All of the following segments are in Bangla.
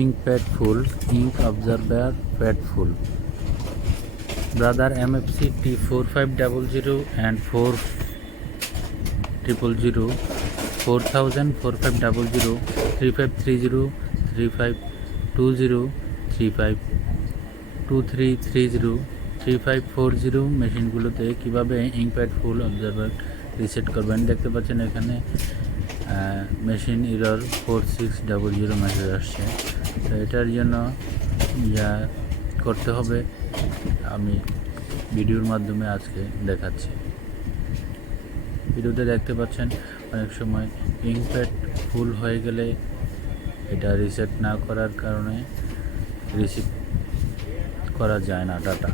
Ink pad full, ink absorber pad full. Brother M F C T four five double zero and four triple zero, four thousand four five double zero, three five three zero, three five two zero, three five two three three zero, three five four zero মেশিনগুলোতে কীভাবে ink pad full absorber reset করবেন দেখতে পাচ্ছেন এখানে machine error four six double zero message আসছে। তো এটার জন্য যা করতে হবে, আমি ভিডিওর মাধ্যমে আজকে দেখাচ্ছি। ভিডিওতে দেখতে পাচ্ছেন, অনেক সময় ইংপ্যাড ফুল হয়ে গেলে এটা রিসেট না করার কারণে রিসিভ করা যায় না ডাটা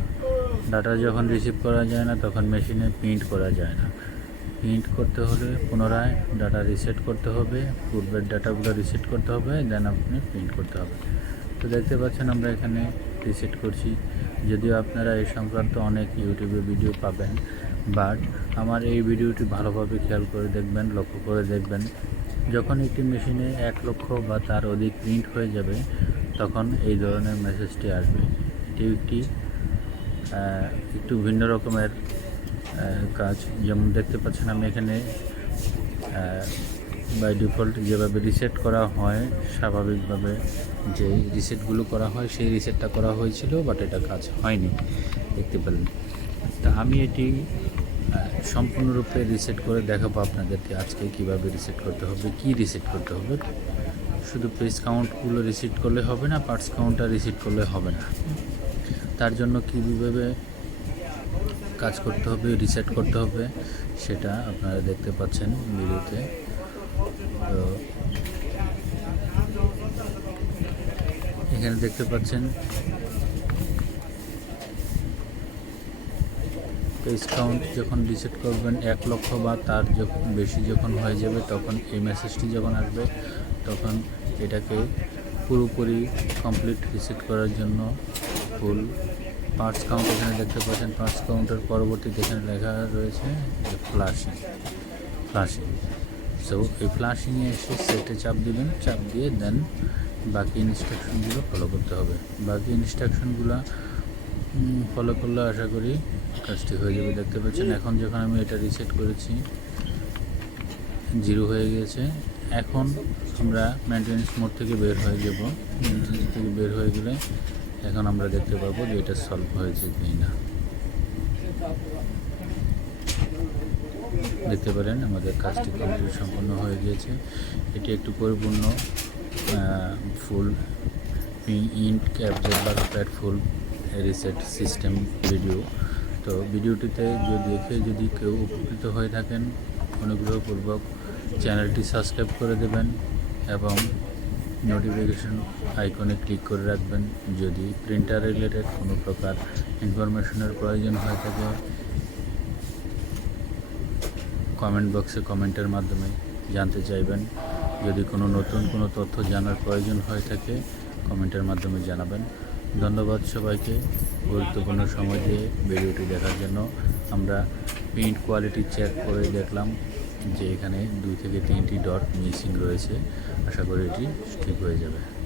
ডাটা যখন রিসিভ করা যায় না, তখন মেশিনে প্রিন্ট করা যায় না। প্রিন্ট করতে হলে পুনরায় ডাটা রিসেট করতে হবে, পূর্বের ডাটাগুলো রিসেট করতে হবে দেন আপনি প্রিন্ট করতে হবে। তো দেখতে পাচ্ছেন আমরা এখানে রিসেট করছি। যদিও আপনারা এই সংক্রান্ত অনেক ইউটিউবে ভিডিও পাবেন বাট আমার এই ভিডিওটি ভালোভাবে খেয়াল করে দেখবেন, লক্ষ্য করে দেখবেন। যখন একটি মেশিনে এক লক্ষ বা তার অধিক প্রিন্ট হয়ে যাবে, তখন এই ধরনের মেসেজটি আসবে। এটি একটি একটু ভিন্ন রকমের কাজ। যেমন দেখতে পাচ্ছেন আমি এখানে বাই ডিফল্ট যেভাবে রিসেট করা হয়, স্বাভাবিকভাবে যে রিসেটগুলো করা হয়, সেই রিসেটটা করা হয়েছিল বাট এটা কাজ হয়নি। দেখতে পেলেন। তা আমি এটি সম্পূর্ণরূপে রিসেট করে দেখাবো আপনাদেরকে আজকে কীভাবে রিসেট করতে হবে, কি রিসেট করতে হবে। শুধু পেজ কাউন্টগুলো রিসিট করলে হবে না পার্টস কাউন্টটা রিসিট করলে হবে না। তার জন্য কীভাবে কাজ করতে হবে রিসেট করতে হবে, সেটা আপনারা দেখতে পাচ্ছেন ভিডিওতে। তো এখানে দেখতে পাচ্ছেন পেজ কাউন্ট যখন রিসেট করবেন, এক লক্ষ বা তার যখন বেশি যখন হয়ে যাবে, তখন এই মেসেজটি যখন আসবে, তখন এটাকে পুরোপুরি কমপ্লিট রিসেট করার জন্য ফুল পার্টস কাউন্ট এখানে দেখতে পাচ্ছেন পার্টস কাউন্টের পরবর্তীতে এখানে লেখা রয়েছে ফ্লাশিং ফ্লাশিং সো এই ফ্লাশিংয়ে এসে সেটে চাপ দিবেন, চাপ দিয়ে দেন বাকি ইনস্ট্রাকশনগুলো ফলো করতে হবে। বাকি ইনস্ট্রাকশনগুলো ফলো করলে আশা করি কাজটি হয়ে যাবে। দেখতে পাচ্ছেন, এখন যখন আমি এটা রিসেট করেছি জিরো হয়ে গিয়েছে। এখন আমরা মেনটেন্স মোড থেকে বের হয়ে যাব। মেনটেন্স থেকে বের হয়ে গেলে এখন আমরা দেখতে পাবো যে এটা সলভ হয়েছে কি না দেখতে পারেন, আমাদের কাজটি কমপ্লিট সম্পন্ন হয়ে গিয়েছে। এটি একটু পরিপূর্ণ full ink absorber pad full reset system video তো ভিডিওটিতে যদি দেখে যদি কেউ উপকৃত হয়ে থাকেন, অনুগ্রহপূর্বক চ্যানেলটি সাবস্ক্রাইব করে দেবেন এবং নোটিফিকেশন আইকনে ক্লিক করে রাখবেন। যদি প্রিন্টার রিলেটেড কোনো প্রকার ইনফরমেশনের প্রয়োজন হয়ে থাকে কমেন্ট বক্সে কমেন্টের মাধ্যমে জানতে চাইবেন। যদি কোনো নতুন কোনো তথ্য জানার প্রয়োজন হয়ে থাকে কমেন্টের মাধ্যমে জানাবেন। ধন্যবাদ সবাইকে গুরুত্বপূর্ণ সময় দিয়ে ভিডিওটি দেখার জন্য। আমরা প্রিন্ট কোয়ালিটি চেক করে দেখলাম। যে এখানে দুই থেকে তিনটি ডট মিসিং রয়েছে। আশা করি এটি ঠিক হয়ে যাবে।